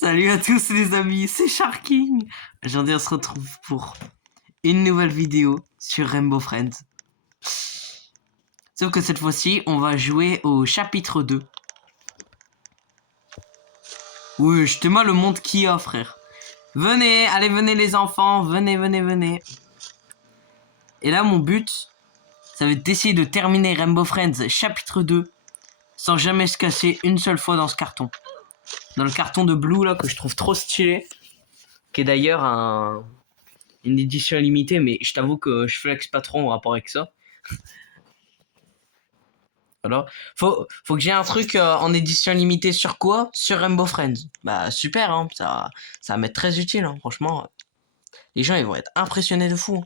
Salut à tous les amis, c'est Sharking. Aujourd'hui on se retrouve pour une nouvelle vidéo sur Rainbow Friends. Sauf que cette fois-ci on va jouer au chapitre 2. Oui, jetez-moi le monde qu'il y a, frère. Venez, allez venez les enfants, venez. Et là mon but, ça va être d'essayer de terminer Rainbow Friends chapitre 2 sans jamais se casser une seule fois dans ce carton. Dans le carton de Blue là que je trouve trop stylé. Qui est d'ailleurs une édition limitée, mais je t'avoue que je flex pas trop en rapport avec ça. Voilà. Faut que j'ai un truc en édition limitée sur quoi? Sur Rainbow Friends. Bah super, hein, ça va m'être très utile, hein, franchement. Les gens ils vont être impressionnés de fou.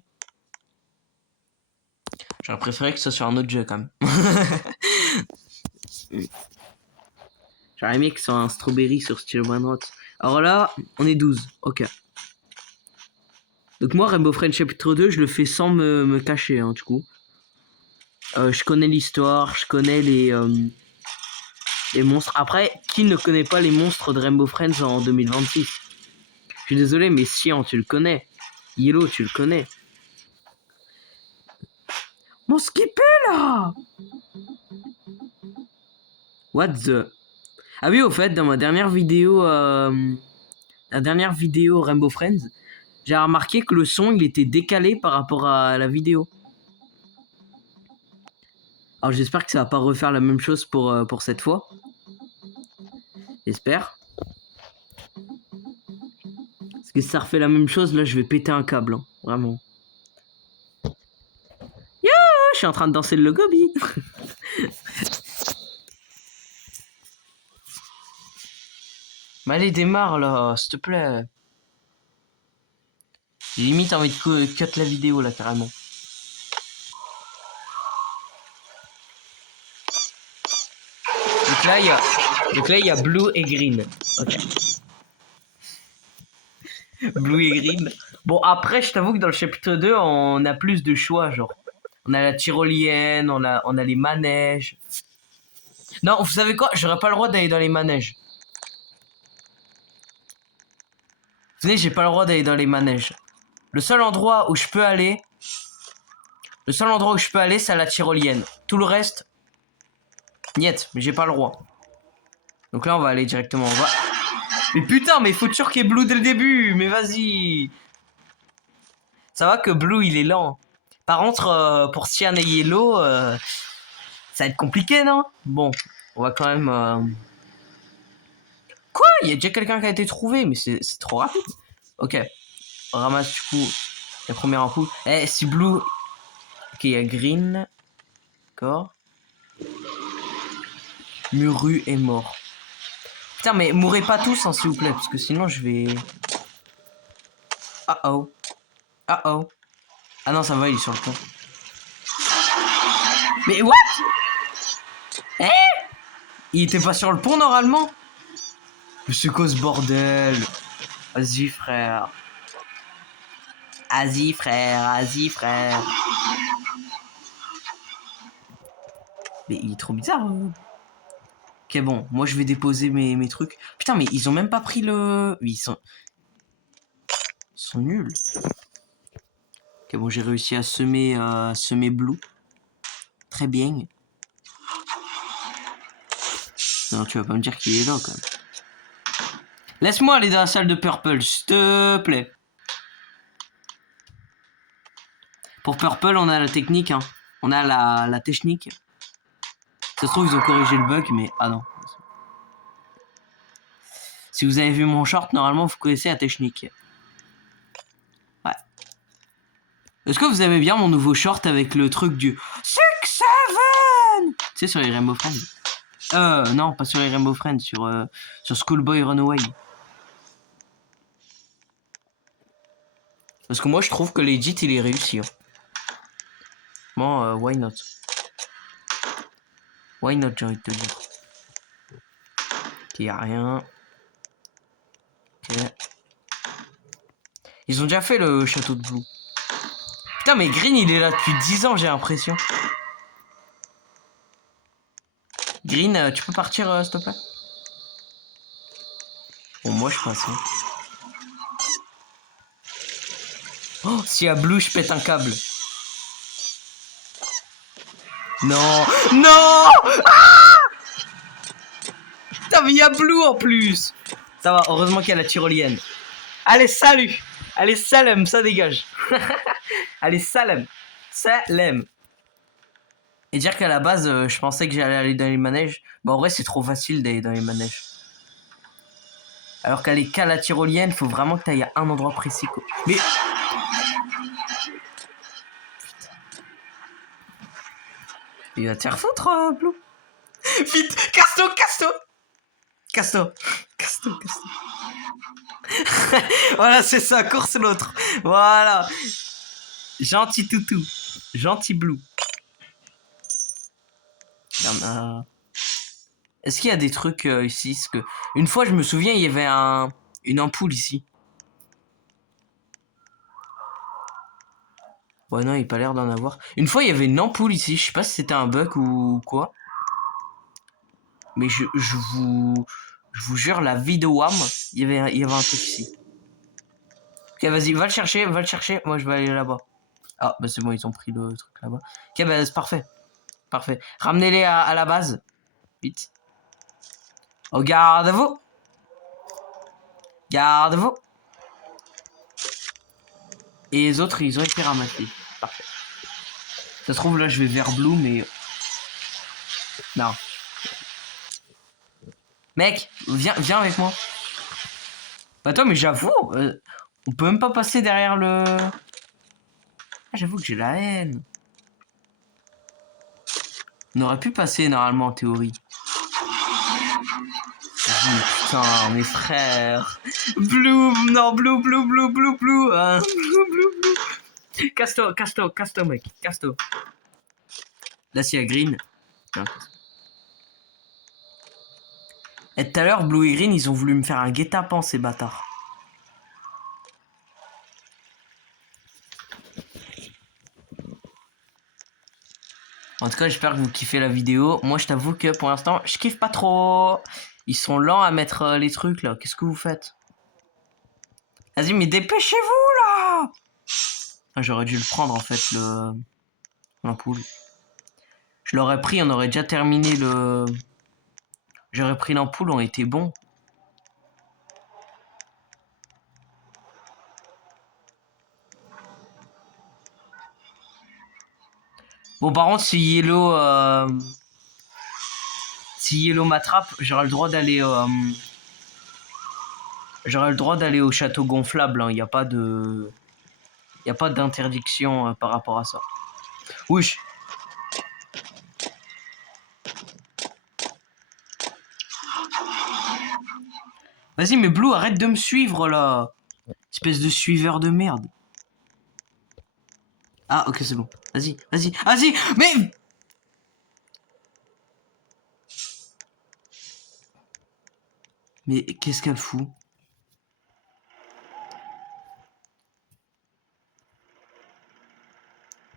J'aurais préféré que ce soit sur un autre jeu quand même. J'aurais aimé que ce soit un strawberry sur Stylo Rot. Alors là, on est 12, ok. Donc moi, Rainbow Friends chapitre 2, je le fais sans me cacher, hein, du coup. Je connais l'histoire, je connais les monstres. Après, qui ne connaît pas les monstres de Rainbow Friends en 2026? Je suis désolé, mais Sian, tu le connais. Yellow, tu le connais. Mon skippé là! What the... Ah oui, au fait, dans ma dernière vidéo... la dernière vidéo Rainbow Friends, j'ai remarqué que le son, il était décalé par rapport à la vidéo. Alors j'espère que ça va pas refaire la même chose pour cette fois. J'espère. Parce que si ça refait la même chose, là, je vais péter un câble. Hein. Vraiment. Yo, je suis en train de danser le logobi. Mais allez, démarre, là, s'il te plaît. J'ai limite envie de cut la vidéo, là, carrément. Donc là, il y a Blue et Green. Ok. Blue et Green. Bon, après, je t'avoue que dans le chapitre 2, on a plus de choix, genre. On a la tyrolienne, on a les manèges. Non, vous savez quoi? J'aurais pas le droit d'aller dans les manèges. Vous savez, j'ai pas le droit d'aller dans les manèges. Le seul endroit où je peux aller... c'est à la tyrolienne. Tout le reste... Niet, mais j'ai pas le droit. Donc là, on va aller directement. Mais putain, mais faut toujours qu'il y ait Blue dès le début. Mais vas-y. Ça va que Blue, il est lent. Par contre, pour Cyan et Yellow, ça va être compliqué, non? Bon, on va quand même... Quoi? Il y a déjà quelqu'un qui a été trouvé, mais c'est trop rapide. Ok. On ramasse du coup la première ampoule. Eh, si Blue... Ok, il y a Green. D'accord. Muru est mort. Putain, mais mourrez pas tous, hein, s'il vous plaît, parce que sinon je vais... Ah oh. Ah oh. Ah non, ça va, il est sur le pont. Mais what? Eh? Il était pas sur le pont normalement? Mais c'est quoi ce bordel? Vas-y frère. Vas-y frère. Mais il est trop bizarre. Hein. Ok bon, moi je vais déposer mes trucs. Putain mais ils ont même pas pris le... Ils sont nuls. Ok bon, j'ai réussi à semer Blue. Très bien. Non, tu vas pas me dire qu'il est là quand même. Laisse-moi aller dans la salle de Purple, s'il te plaît. Pour Purple, on a la technique, hein. On a la technique. Ça se trouve, ils ont corrigé le bug, mais... Ah non. Si vous avez vu mon short, normalement, vous connaissez la technique. Ouais. Est-ce que vous aimez bien mon nouveau short avec le truc du... 6-7 Tu sais, sur les Rainbow Friends. Non, pas sur les Rainbow Friends, sur Schoolboy Runaway. Parce que moi, je trouve que l'edit, il est réussi. Hein. Bon, why not? Why not, j'ai envie de te dire. Ok, y'a rien. Ok. Ils ont déjà fait le château de Blue. Putain, mais Green, il est là depuis 10 ans, j'ai l'impression. Green, tu peux partir, s'il te plaît? Bon, moi je passe. Hein. Oh, s'il y a Blue, je pète un câble. Non. Non. Ah, putain, mais il y a Blue en plus. Ça va, heureusement qu'il y a la tyrolienne. Allez, salut. Allez, salam, ça dégage. Allez, salam. Salam. Et dire qu'à la base, je pensais que j'allais aller dans les manèges. Bah, en vrai, c'est trop facile d'aller dans les manèges. Alors qu'à la tyrolienne, faut vraiment que tu ailles à un endroit précis, quoi. Mais... il va te faire foutre, Blue. Vite, casse-toi, casse-toi. Casse-toi. Casse-toi, casse-toi. Voilà, c'est ça, course l'autre. Voilà. Gentil toutou. Gentil Blue. Est-ce qu'il y a des trucs ici? Parce que une fois, je me souviens, il y avait une ampoule ici. Ouais, non, il n'a pas l'air d'en avoir. Une fois, il y avait une ampoule ici. Je sais pas si c'était un bug ou quoi. Mais je vous jure, la vie de Wham, il y avait un truc ici. Ok, vas-y, va le chercher, va le chercher. Moi, je vais aller là-bas. Ah, bah c'est bon, ils ont pris le truc là-bas. Ok, bah c'est parfait. Parfait. Ramenez-les à la base. Vite. Oh, garde-vous. Garde-vous. Et les autres, ils ont été ramassés. Parfait. Ça se trouve, là, je vais vers Blue, mais... non. Mec, viens avec moi. Bah attends, mais j'avoue, on peut même pas passer derrière le... ah, j'avoue que j'ai la haine. On aurait pu passer normalement en théorie. Oh, putain, mes frères. Blue, non, Blue, Blue, Blue, Blue, Blue. Hein. Blue, Blue, Blue. Casse-toi, casse-toi, casse-toi, mec. Casse-toi. Là, s'il y a Green. Et tout à l'heure, Blue et Green, ils ont voulu me faire un guet-apens, ces bâtards. En tout cas, j'espère que vous kiffez la vidéo. Moi, je t'avoue que pour l'instant, je kiffe pas trop. Ils sont lents à mettre les trucs, là. Qu'est-ce que vous faites? Vas-y, mais dépêchez-vous, là! Ah, j'aurais dû le prendre, en fait, l'ampoule. Je l'aurais pris, on aurait déjà terminé le... j'aurais pris l'ampoule, on était bon. Bon, par contre, si Yellow m'attrape, j'aurai le droit d'aller... j'aurai le droit d'aller au château gonflable. Il n'y a pas de... il n'y a pas d'interdiction par rapport à ça. Wesh. Vas-y, mais Blue, arrête de me suivre, là. Espèce de suiveur de merde. Ah, ok, c'est bon. Vas-y, vas-y, vas-y. Mais... mais qu'est-ce qu'elle fout?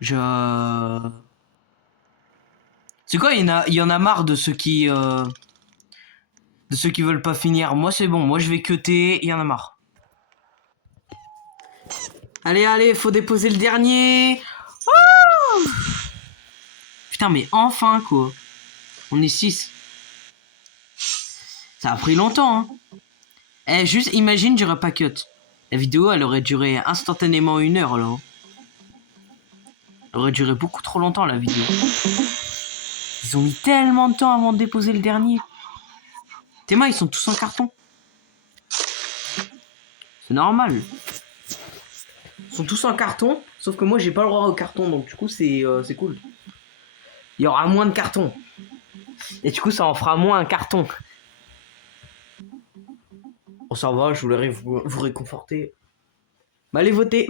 C'est quoi, il y en a marre de ceux qui... de ceux qui veulent pas finir. Moi, c'est bon. Moi, je vais cutter. Il y en a marre. Allez, allez, faut déposer le dernier. Oh, putain, mais enfin, quoi. On est 6. Ça a pris longtemps, hein. Eh, juste, imagine, j'aurais pas cut. La vidéo, elle aurait duré instantanément 1 heure, là. Elle aurait duré beaucoup trop longtemps, la vidéo. Ils ont mis tellement de temps avant de déposer le dernier. Tes mains, ils sont tous en carton. C'est normal. Ils sont tous en carton, sauf que moi, j'ai pas le droit au carton, donc du coup, c'est cool. Il y aura moins de cartons. Et du coup, ça en fera moins un carton. Bon, ça va, je voulais vous réconforter. Mais allez, votez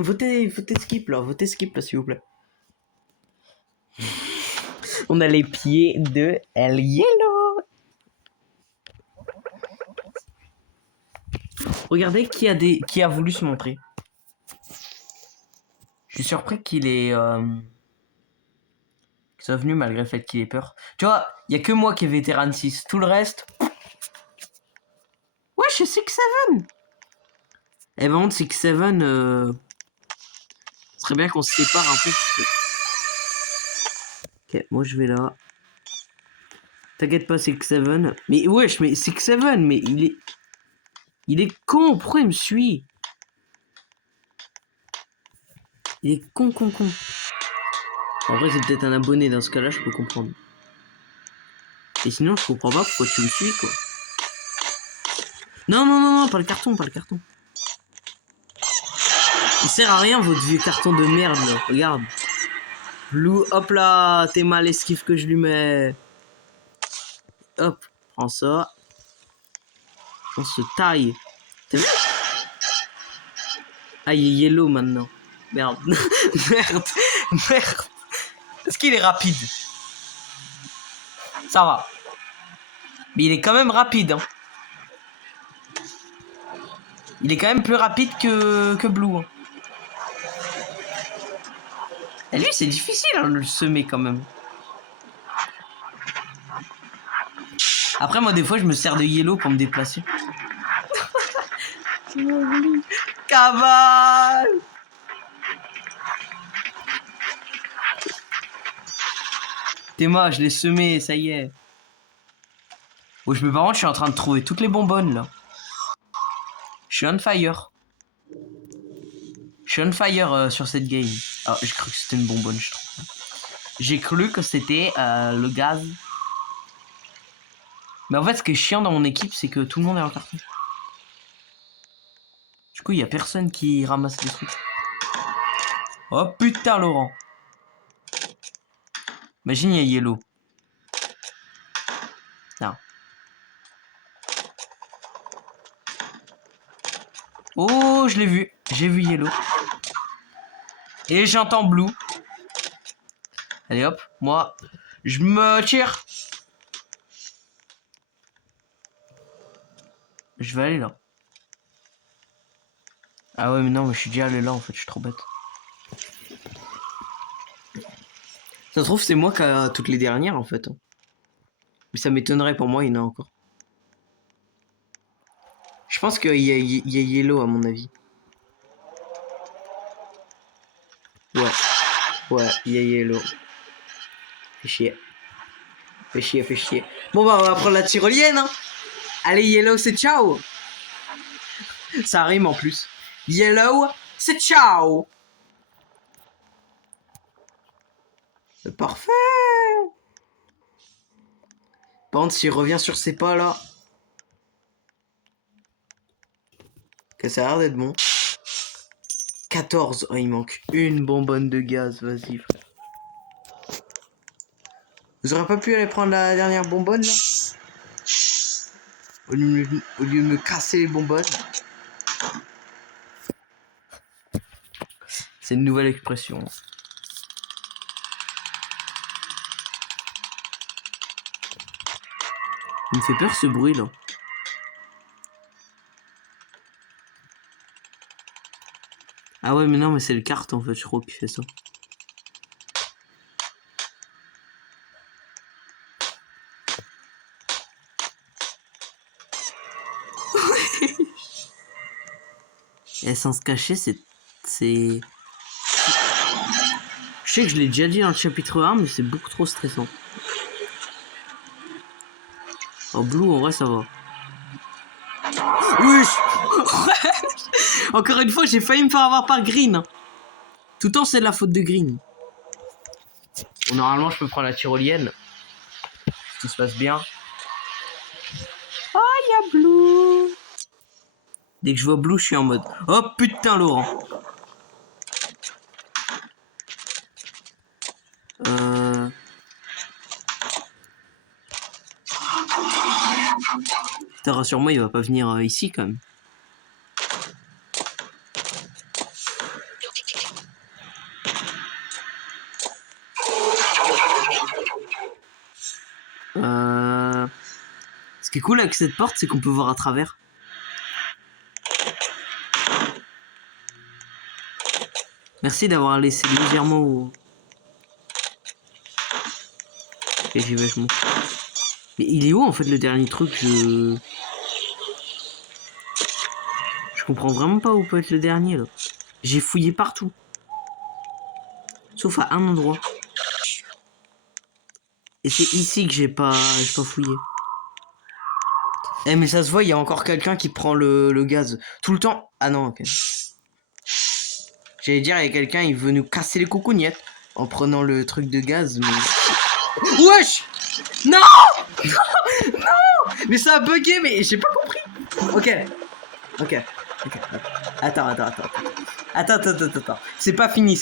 skip, là. Votez skip, s'il vous plaît. On a les pieds de El Yellow. Regardez qui a voulu se montrer. Je suis surpris qu'il soit venu malgré le fait qu'il ait peur. Tu vois, il y a que moi qui est vétéran 6. Tout le reste... wesh. wesh, 6-7. Eh ben, 6-7, ce serait bien qu'on se sépare un peu. Ok, moi je vais là. T'inquiète pas, 6-7. Mais wesh, mais 6-7, mais il est... Il est con, pourquoi il me suit? Il est con. En vrai, c'est peut-être un abonné, dans ce cas-là, je peux comprendre. Et sinon, je comprends pas pourquoi tu me suis, quoi. Non, pas le carton. Il sert à rien, votre vieux carton de merde, là. Regarde. Blue, hop là, t'es mal esquive que je lui mets. Hop, prends ça. On se taille. T'as vu? Ah, il est yellow maintenant. Merde. Merde. Est-ce qu'il est rapide? Ça va. Mais il est quand même rapide, hein. Il est quand même plus rapide que Blue. Hein. Et lui, c'est difficile hein, de le semer quand même. Après, moi, des fois, je me sers de yellow pour me déplacer. Cavale! Théma, je l'ai semé, ça y est. Oh, par contre, je suis en train de trouver toutes les bonbonnes, là. Je suis on fire. Je suis on fire sur cette game. Ah, j'ai cru que c'était une bonbonne, je trouve. J'ai cru que c'était le gaz. Mais en fait, ce qui est chiant dans mon équipe, c'est que tout le monde est en carton. Du coup, il n'y a personne qui ramasse des trucs. Oh putain, Laurent. Imagine, il y a Yellow. Non. Oh, je l'ai vu. J'ai vu Yellow. Et j'entends Blue. Allez hop, moi, je me tire. Je vais aller là. Ah ouais, mais non, mais je suis déjà allé là en fait, je suis trop bête. Ça se trouve, c'est moi qui a toutes les dernières en fait. Mais ça m'étonnerait pour moi, il y en a encore. Je pense qu'il y a Yellow à mon avis. Ouais, il y a Yellow. Fais chier. Bon bah on va prendre la tyrolienne hein. Allez Yellow c'est ciao. Ça rime en plus. Yellow c'est ciao. Parfait. Par contre s'il revient sur ses pas là. Que ça a l'air d'être bon. 14. Oh il manque une bonbonne de gaz. Vas-y frère. Vous aurez pas pu aller prendre la dernière bonbonne là? Au lieu de me casser les bonbonnes. C'est une nouvelle expression. Il me fait peur ce bruit là. Ah ouais mais non mais c'est le kart en fait je crois qui fait ça. Et sans se cacher c'est... Je sais que je l'ai déjà dit dans le chapitre 1 mais c'est beaucoup trop stressant. Oh Blue en vrai ça va. Oui. Encore une fois j'ai failli me faire avoir par Green. Tout le temps c'est de la faute de Green. Bon, normalement je peux prendre la tyrolienne. Tout se passe bien. Oh y'a Blue. Dès que je vois Blue je suis en mode oh putain Laurent. Putain, rassure-moi, il va pas venir ici quand même. Ce qui est cool avec cette porte, c'est qu'on peut voir à travers. Merci d'avoir laissé légèrement au... Ok, j'y vais, je m'en... Mais il est où en fait le dernier truc? comprends vraiment pas où peut être le dernier là. J'ai fouillé partout. Sauf à un endroit. Et c'est ici que j'ai pas fouillé. Eh mais ça se voit, il y a encore quelqu'un qui prend le gaz. Tout le temps. Ah non, ok. J'allais dire, il y a quelqu'un, il veut nous casser les coucougnettes en prenant le truc de gaz, mais... Wesh! Non! Non! Mais ça a bugué, mais j'ai pas compris. Ok. Ok. Ok. Attends. Attends. C'est pas fini.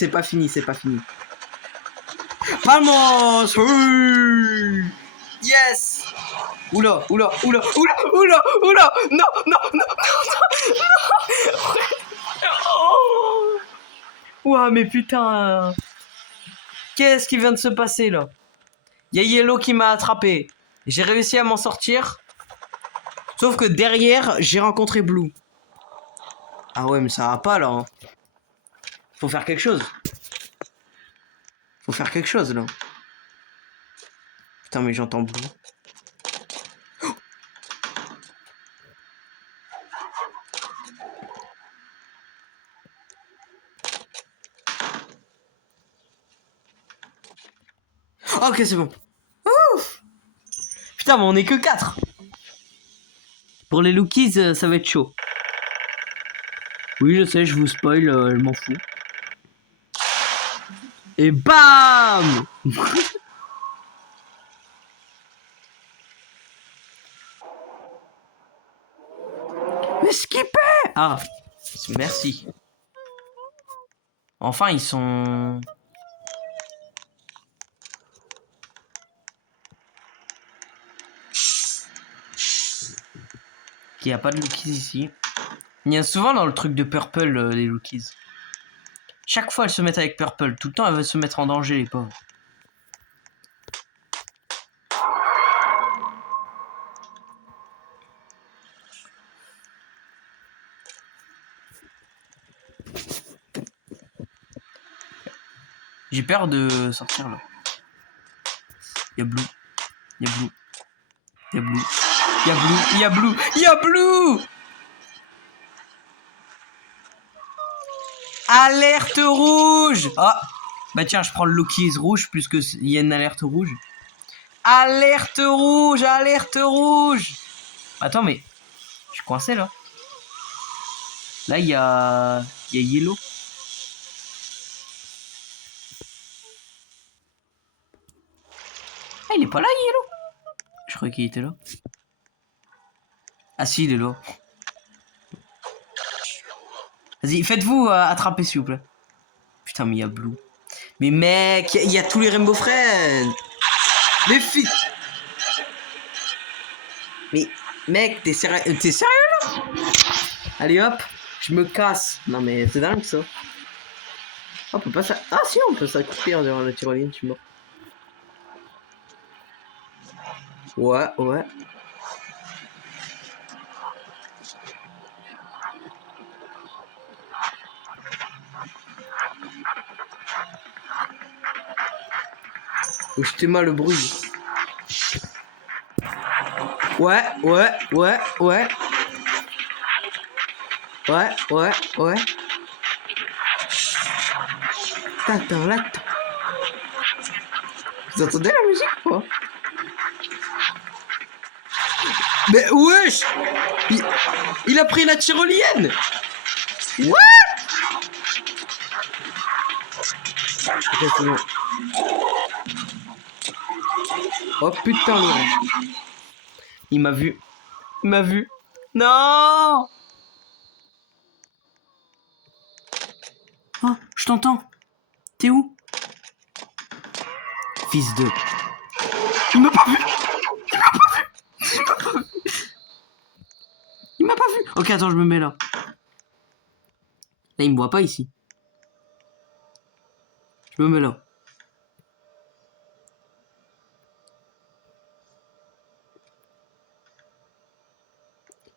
Vamos! Oui! Yes! Oula! Non! Oh! Ouah, mais putain! Qu'est-ce qui vient de se passer là? Il y a Yellow qui m'a attrapé. J'ai réussi à m'en sortir. Sauf que derrière, j'ai rencontré Blue. Ah ouais, mais ça va pas là. Hein. Faut faire quelque chose. Là. Putain, mais j'entends Blue. Ok, c'est bon. Ouf. Putain, mais on est que 4. Pour les Lookies, ça va être chaud. Oui, je sais, je vous spoil, je m'en fous. Et bam! Mais skipper! Ah, merci. Enfin, ils sont... Il n'y a pas de Lookies ici. Il y a souvent dans le truc de Purple, les Lookies. Chaque fois, elles se mettent avec Purple. Tout le temps, elles veulent se mettre en danger, les pauvres. J'ai peur de sortir, là. Il y a Blue. Alerte rouge! Ah! Bah tiens, je prends le Lookies rouge puisque il y a une alerte rouge. Alerte rouge! Attends, mais... Je suis coincé, là. Là, il y a Yellow. Ah, il est pas là, Yellow. Je croyais qu'il était là. Ah si, il est là. Vas-y, faites-vous attraper, s'il vous plaît. Putain, mais il y a Blue. Mais mec, il y a tous les Rainbow Friends. Les filles. Mais mec, t'es sérieux là? Allez hop, je me casse. Non mais c'est dingue ça. On peut pas ça. Ah si, on peut s'accroupir devant la tyrolienne, tu mort. Ouais. Oh, j'étais mal le bruit. Ouais. Attends, là. Vous entendez la musique ou pas? Mais wesh! Il a pris la tyrolienne! What? Oh putain, Laurent. Il m'a vu. Non! Oh, je t'entends. T'es où? Fils de... Il m'a pas vu. Ok, attends, je me mets là. Là, il me voit pas ici. Je me mets là.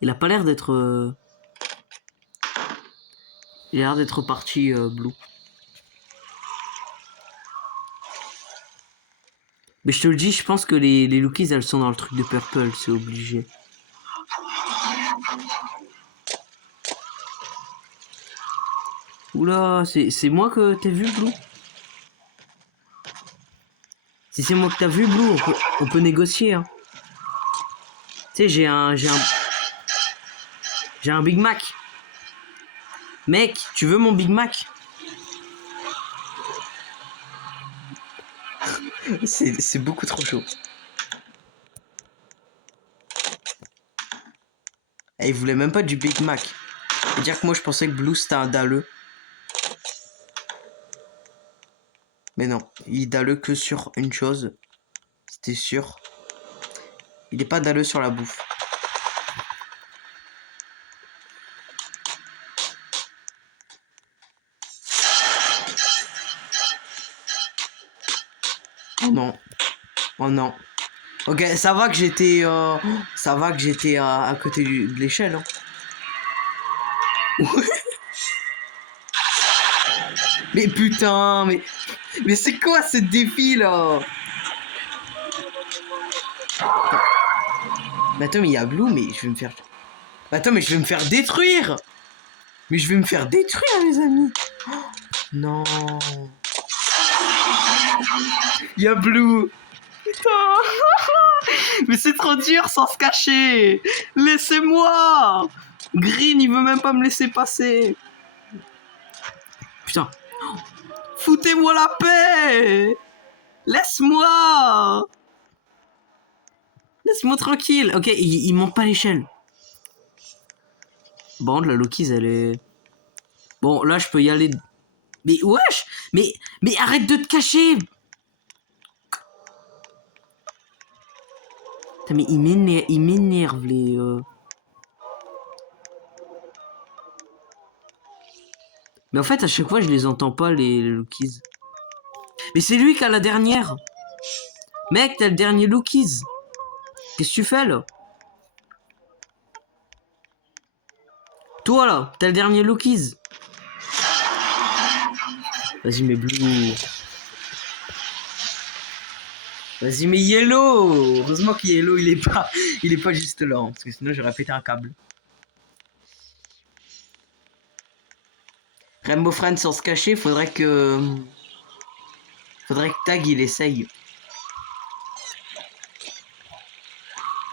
Il a pas l'air d'être... Il a l'air d'être parti Blue. Mais je te le dis, je pense que les Lookies, elles sont dans le truc de Purple, c'est obligé. Oula, c'est moi que t'as vu, Blue? Si c'est moi que t'as vu, Blue, on peut négocier, hein. Tu sais, j'ai un Big Mac. Mec, tu veux mon Big Mac? C'est beaucoup trop chaud. Et il voulait même pas du Big Mac. Et dire que moi je pensais que Blue c'était un dalleux. Mais non, il est dalleux que sur une chose. C'était sûr. Il est pas dalleux sur la bouffe. Oh non. Oh non. Ok, ça va que j'étais ça va que j'étais à côté de l'échelle. Hein. Mais putain, mais c'est quoi ce défi là? Mais attends, mais il y a Blue, mais je vais me faire. Attends, mais je vais me faire détruire. Mais je vais me faire détruire, les amis. Oh, non. Il y a Blue. Putain. Mais c'est trop dur sans se cacher. Laissez-moi. Green, il veut même pas me laisser passer. Putain. Foutez-moi la paix. Laisse-moi. Laisse-moi tranquille. Ok, il monte pas l'échelle. Bon, la Loki's, elle est... Bon, là, je peux y aller... Mais wesh. Mais arrête de te cacher. Putain, mais il m'énerve, les... Mais en fait, à chaque fois, je les entends pas, les Loki's. Mais c'est lui qui a la dernière. Mec, t'as le dernier Loki's. Qu'est-ce que tu fais, là? Toi, là, t'as le dernier Loki's. Vas-y, mais Blue. Vas-y, mais Yellow. Heureusement que Yellow, il est pas juste là. Hein, parce que sinon, j'aurais pété un câble. Rainbow Friends sans se cacher, faudrait que Tag, il essaye.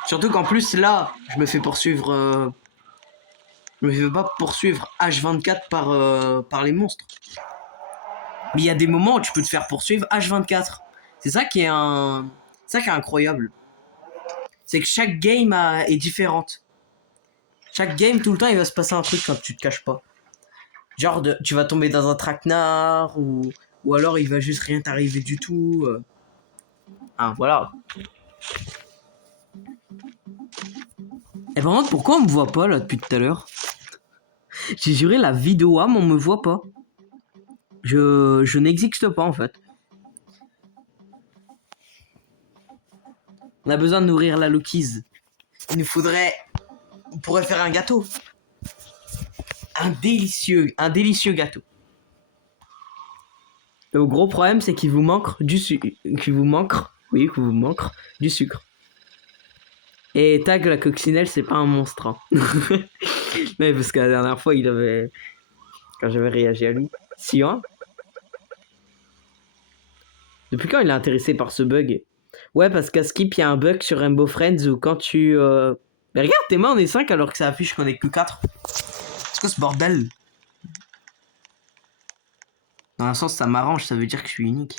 Surtout qu'en plus, là, je me fais poursuivre... Je me fais pas poursuivre H24 par les monstres. Mais il y a des moments où tu peux te faire poursuivre H24. C'est ça qui est incroyable. C'est que chaque game est différente. Chaque game, tout le temps, il va se passer un truc quand tu te caches pas. Genre, tu vas tomber dans un traquenard ou alors il va juste rien t'arriver du tout. Ah, voilà. Et par contre, pourquoi on me voit pas là depuis tout à l'heure? J'ai juré la vidéo âme, on me voit pas. Je n'existe pas en fait. On a besoin de nourrir la Loki's. Il nous faudrait... On pourrait faire un gâteau. Un délicieux gâteau. Le gros problème, c'est qu'il vous manque du sucre. Qu'il vous manque du sucre. Et Tag, la coccinelle, c'est pas un monstre. Hein. Mais parce que la dernière fois, il avait... Quand j'avais réagi à lui. Si, hein. Depuis quand il est intéressé par ce bug? Ouais, parce qu'à Skip, il y a un bug sur Rainbow Friends où quand tu... Mais regarde, t'es mains, on est 5 alors que ça affiche qu'on est que 4. C'est quoi ce bordel? Dans un sens, ça m'arrange, ça veut dire que je suis unique.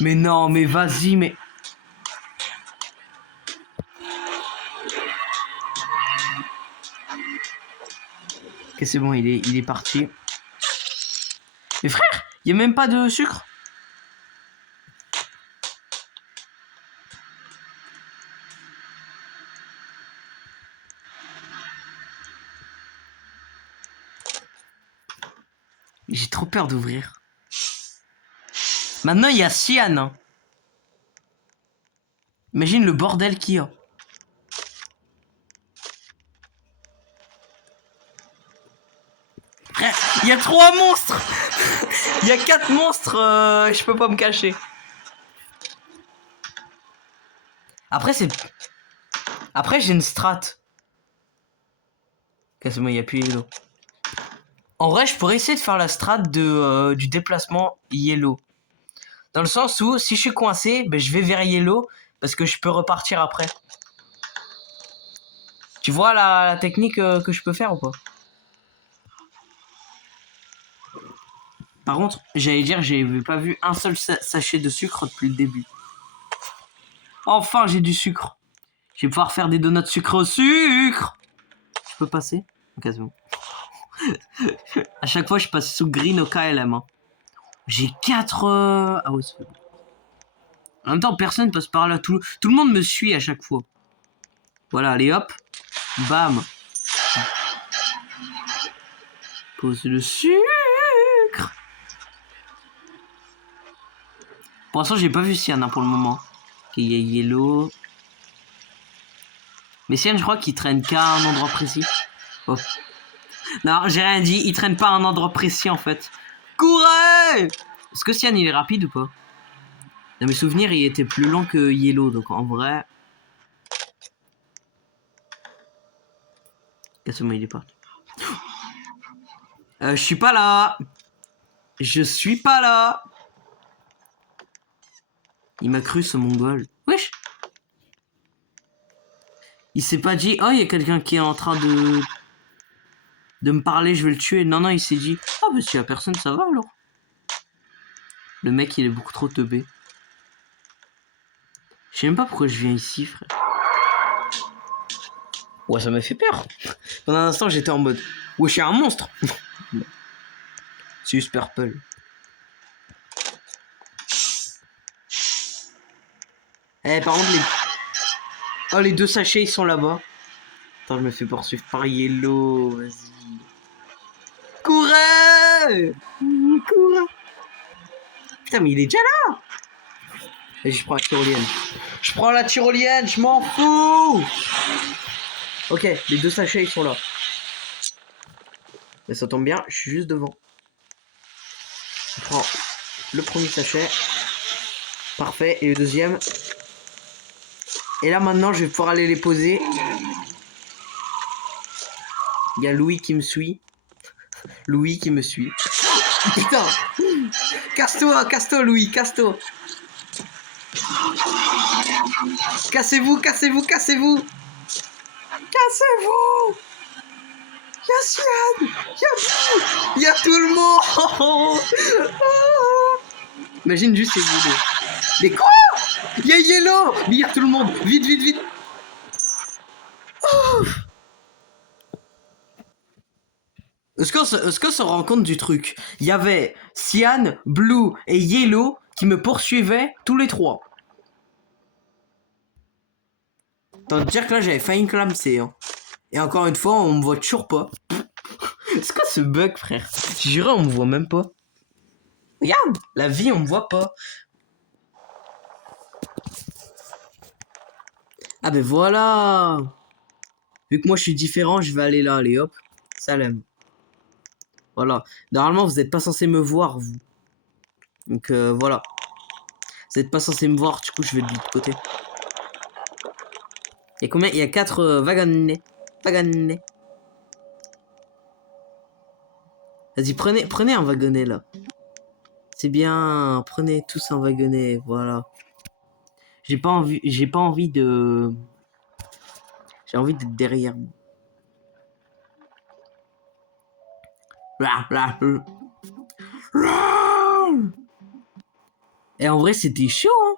Mais non, mais vas-y, mais... Ok, c'est bon, il est parti. Mais frère, il n'y a même pas de sucre. J'ai trop peur d'ouvrir. Maintenant, il y a Cyan. Hein. Imagine le bordel qu'il y a. Frère, il y a 3 monstres. Il y a 4 monstres. Je peux pas me cacher. Après, c'est... Après, j'ai une strat. Casse-moi, il n'y a plus Yellow. En vrai, je pourrais essayer de faire la strat du déplacement Yellow. Dans le sens où, si je suis coincé, ben, je vais vers Yellow parce que je peux repartir après. Tu vois la technique que je peux faire ou pas? Par contre, j'allais dire, j'avais pas vu un seul sachet de sucre depuis le début. Enfin, j'ai du sucre. Je vais pouvoir faire des donuts sucre au sucre. Je peux passer? Occasion. À chaque fois, je passe sous green au KLM. Hein. J'ai 4... Ah ouais, c'est bon. En même temps, personne passe par là. Tout le monde me suit à chaque fois. Voilà, allez hop. Bam. Pose le sucre. Pour l'instant, j'ai pas vu Sian hein, pour le moment. Ok, il y a Yellow. Mais Sian, je crois qu'il traîne qu'à un endroit précis. Oh. Non, j'ai rien dit. Il traîne pas à un endroit précis en fait. Courez! Est-ce que Sian il est rapide ou pas? Dans mes souvenirs, il était plus lent que Yellow, donc en vrai. Casse-moi, il est pas. Je suis pas là. Je suis pas là. Il m'a cru ce mongol. Wesh. Il s'est pas dit, oh, il y a quelqu'un qui est en train de me parler, je vais le tuer. Non, non, il s'est dit, ah, bah s'il y a personne, ça va alors. Le mec, il est beaucoup trop teubé. Je sais même pas pourquoi je viens ici, frère. Ouais, ça m'a fait peur. Pendant un instant, j'étais en mode, ouais, je suis un monstre. C'est juste purple. Eh, par contre, les... Oh, les deux sachets, ils sont là-bas. Attends, je me fais poursuivre par Yellow. Vas-y. Courez! Courez! Putain, mais il est déjà là! Vas-y, je prends la tyrolienne. Je prends la tyrolienne, je m'en fous! Ok, les deux sachets, ils sont là. Mais ça tombe bien, je suis juste devant. Je prends le premier sachet. Parfait, et le deuxième. Et là, maintenant, je vais pouvoir aller les poser. Il y a Louis qui me suit. Louis qui me suit. Putain! Casse-toi, casse-toi, Louis, casse-toi! Cassez-vous, cassez-vous, cassez-vous! Cassez-vous! Y'a Sian! Y'a tout le monde! Imagine juste ces vidéos. Mais quoi? Y'a Yellow! Mais y'a tout le monde! Vite, vite, vite! Oh. Est-ce qu'on se rend compte du truc? Il y avait Sian, Blue et Yellow qui me poursuivaient tous les trois. Tant de dire que là j'avais failli me clamser. Hein. Et encore une fois, on me voit toujours pas. C'est quoi ce bug, frère? Je jure, on me voit même pas. Regarde, la vie, on me voit pas. Ah ben voilà. Vu que moi je suis différent, je vais aller là, allez hop. Salam. Voilà. Normalement, vous n'êtes pas censé me voir, vous. Donc voilà. Vous n'êtes pas censé me voir, du coup je vais de l'autre côté. Il y a combien? Il y a 4 wagons. Wagonnets. Vas-y, prenez un wagonnet là. C'est bien, prenez tous un wagonnet, voilà. J'ai pas envie de... J'ai envie d'être derrière moi. Et en vrai, c'était chaud, hein.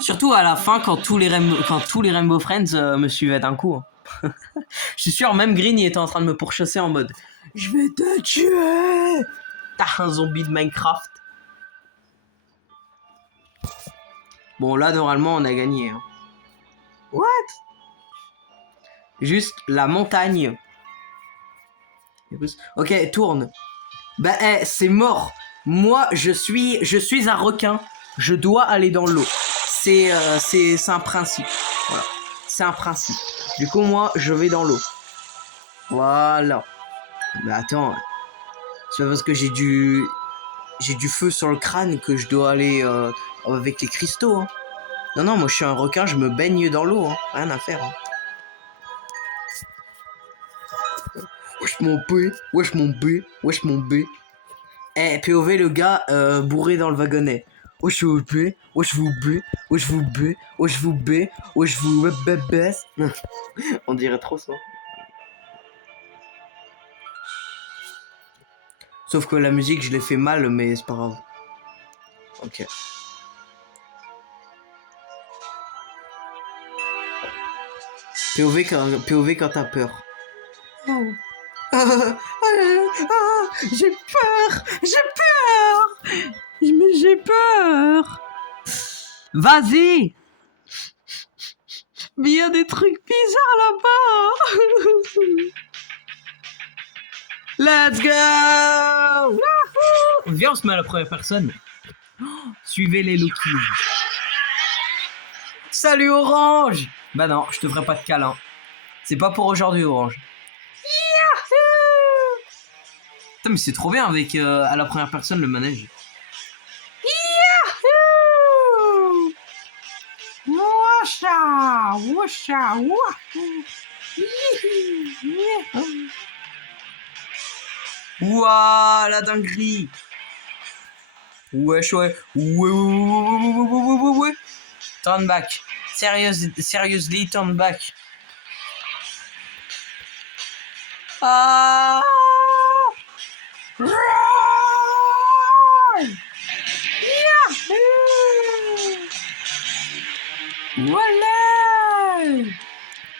Surtout à la fin, quand tous les Rainbow Friends me suivaient d'un coup. Hein. Je suis sûr, même Green, il était en train de me pourchasser en mode « Je vais te tuer !» T'as un zombie de Minecraft. Bon, là, normalement, on a gagné. Hein. What? Juste la montagne. Ok, tourne. Bah, c'est mort. Moi, je suis un requin. Je dois aller dans l'eau. C'est un principe. Voilà. C'est un principe. Du coup, moi, je vais dans l'eau. Voilà. Mais attends. C'est pas parce que j'ai du feu sur le crâne que je dois aller avec les cristaux. Hein. Non, non, moi je suis un requin, je me baigne dans l'eau, hein. Rien à faire. Hein. Wesh mon B, wesh mon B, wesh mon B. Eh, POV le gars bourré dans le wagonnet. Wesh vous B, wesh vous B, wesh vous B, wesh vous B, wesh vous baisse. On dirait trop ça. Sauf que la musique je l'ai fait mal mais c'est pas grave. Ok. POV quand t'as peur. Oh. J'ai peur, j'ai peur. Mais j'ai peur. Vas-y. Mais il y a des trucs bizarres là-bas. Let's go. Wahoo. Viens, on se met à la première personne. Suivez les lookies. Salut Orange. Bah non, je te ferai pas de câlin. C'est pas pour aujourd'hui Orange. Yahoo. Putain mais c'est trop bien avec à la première personne le manège. Yahoo. Washa, washa, wahoo. Ouah, la dinguerie. Wesh, ouais. Ouais. Turn back. Seriously, turn back. Ah. Voilà.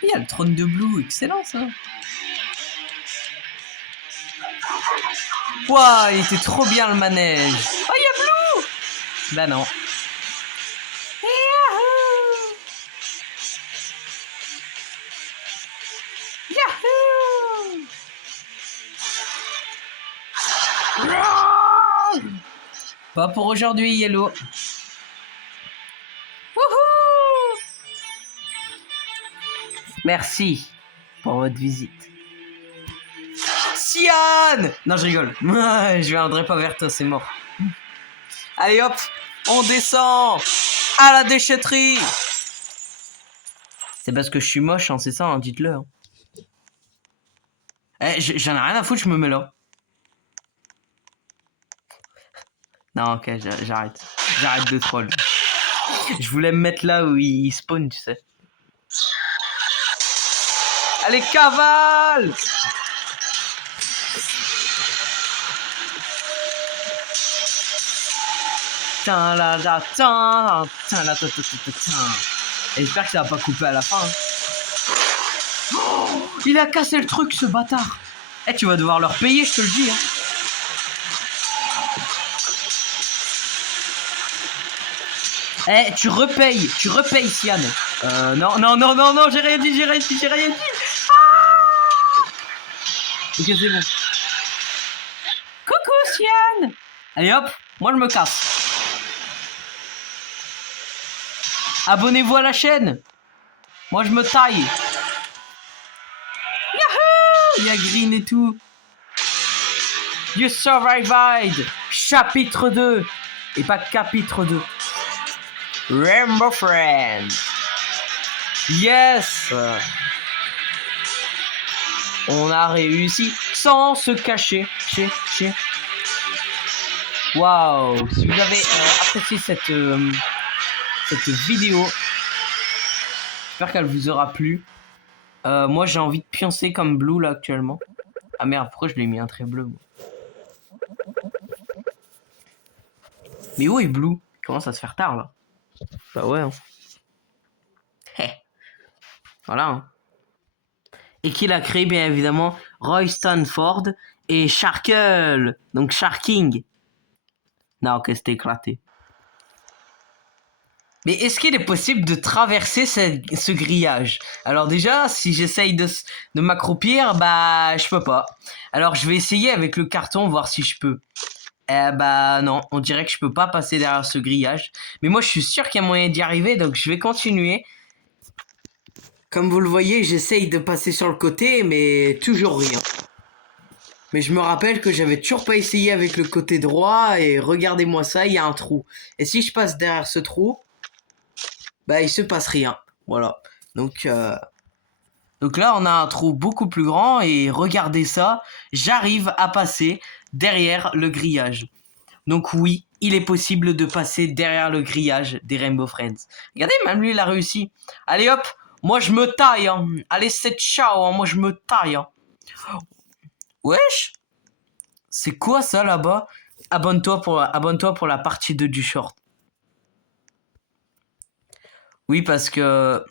Il y a le trône de Blue, excellent ça. Waouh, il était trop bien le manège. Oh, il y a Blue. Bah non. Yahoo. Yahoo. Pas pour aujourd'hui, Yellow. Wouhou. Merci pour votre visite. Sian. Non, je rigole. Je viendrai pas vers toi, c'est mort. Allez hop, on descend à la déchetterie. C'est parce que je suis moche, hein, c'est ça, hein, dites-le. Hein. Eh, j'en ai rien à foutre, je me mets là. Non, ok, j'arrête. J'arrête de troll. Je voulais me mettre là où il spawn, tu sais. Allez, cavale. Et j'espère que ça va pas couper à la fin. Hein. Oh, il a cassé le truc, ce bâtard. Eh, tu vas devoir leur payer, je te le dis. Hein. Eh, tu repayes, Sian. Non, j'ai rien dit. Ah. Ok, c'est bon. Coucou, Sian. Allez hop, moi je me casse. Abonnez-vous à la chaîne. Moi je me taille. Yahoo! Il y a Green et tout. You survived. Chapitre 2. Et pas chapitre 2. Rainbow Friend. Yes. On a réussi sans se cacher. Waouh. Si vous avez apprécié cette vidéo, j'espère qu'elle vous aura plu. Moi j'ai envie de pioncer comme Blue là actuellement. Ah merde, pourquoi je l'ai mis un trait bleu moi. Mais où est Blue? Il commence à se faire tard là. Bah ouais. Hein. Voilà. Hein. Et qui l'a créé bien évidemment Roy Stanford et Sharkle. Donc Sharking. Non, ok, c'était éclaté. Mais est-ce qu'il est possible de traverser ce grillage? Alors déjà, si j'essaye de m'accroupir, bah je peux pas. Alors je vais essayer avec le carton, voir si je peux. Bah non, on dirait que je peux pas passer derrière ce grillage. Mais moi je suis sûr qu'il y a moyen d'y arriver, donc je vais continuer. Comme vous le voyez, j'essaye de passer sur le côté, mais toujours rien. Mais je me rappelle que j'avais toujours pas essayé avec le côté droit, et regardez-moi ça, il y a un trou. Et si je passe derrière ce trou... bah il se passe rien. Voilà. Donc là, on a un trou beaucoup plus grand et regardez ça, j'arrive à passer derrière le grillage. Donc oui, il est possible de passer derrière le grillage des Rainbow Friends. Regardez, même lui, il a réussi. Allez hop, moi je me taille. Hein. Allez, c'est ciao, hein. Moi je me taille. Hein. Wesh, c'est quoi ça là-bas? Abonne-toi pour la partie 2 du short. Oui, parce qu'en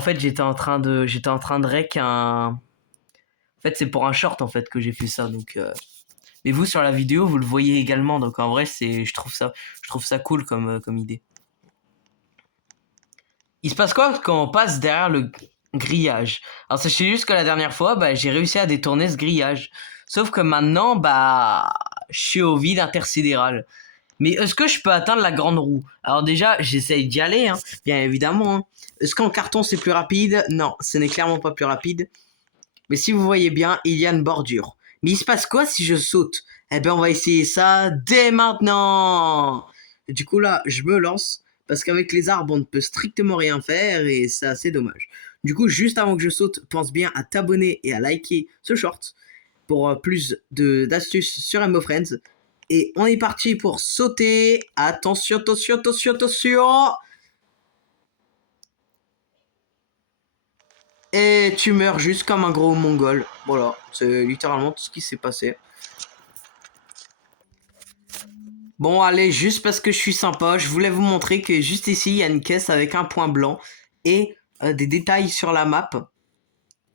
fait, j'étais en train de rec un... En fait, c'est pour un short, en fait, que j'ai fait ça, donc... Mais vous, sur la vidéo, vous le voyez également, donc en vrai, je trouve ça cool comme idée. Il se passe quoi quand on passe derrière le grillage? Alors, sachez juste que la dernière fois, bah, j'ai réussi à détourner ce grillage. Sauf que maintenant, bah, je suis au vide intersidéral. Mais est-ce que je peux atteindre la grande roue? Alors déjà, j'essaye d'y aller, hein, bien évidemment. Hein. Est-ce qu'en carton c'est plus rapide? Non, ce n'est clairement pas plus rapide. Mais si vous voyez bien, il y a une bordure. Mais il se passe quoi si je saute? Eh bien, on va essayer ça dès maintenant. Et du coup là, je me lance parce qu'avec les arbres, on ne peut strictement rien faire et c'est assez dommage. Du coup, juste avant que je saute, pense bien à t'abonner et à liker ce short pour plus d'astuces sur Rainbow Friends. Et on est parti pour sauter. Attention, attention, attention, attention. Et tu meurs juste comme un gros mongol. Voilà, c'est littéralement tout ce qui s'est passé. Bon, allez, juste parce que je suis sympa, je voulais vous montrer que juste ici, il y a une caisse avec un point blanc et des détails sur la map.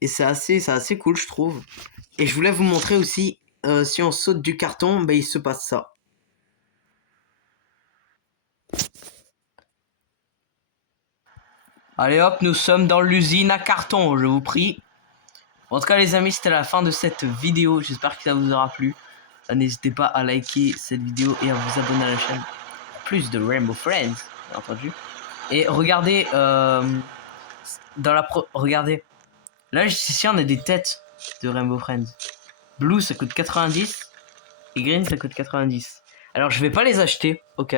Et c'est assez cool, je trouve. Et je voulais vous montrer aussi, si on saute du carton, bah, il se passe ça. Allez hop, nous sommes dans l'usine à carton, je vous prie. En tout cas les amis, c'était la fin de cette vidéo. J'espère que ça vous aura plu. N'hésitez pas à liker cette vidéo et à vous abonner à la chaîne. Plus de Rainbow Friends, bien entendu. Et regardez, regardez. Là ici on a des têtes de Rainbow Friends. Blue ça coûte 90 et Green ça coûte 90. Alors je vais pas les acheter, ok.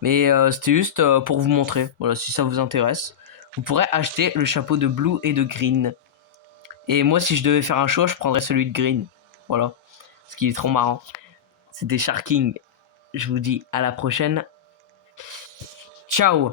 Mais c'était juste pour vous montrer. Voilà, si ça vous intéresse. Vous pourrez acheter le chapeau de Blue et de Green. Et moi, si je devais faire un choix, je prendrais celui de Green. Voilà. Parce qu'il est trop marrant. C'était Sharking. Je vous dis à la prochaine. Ciao.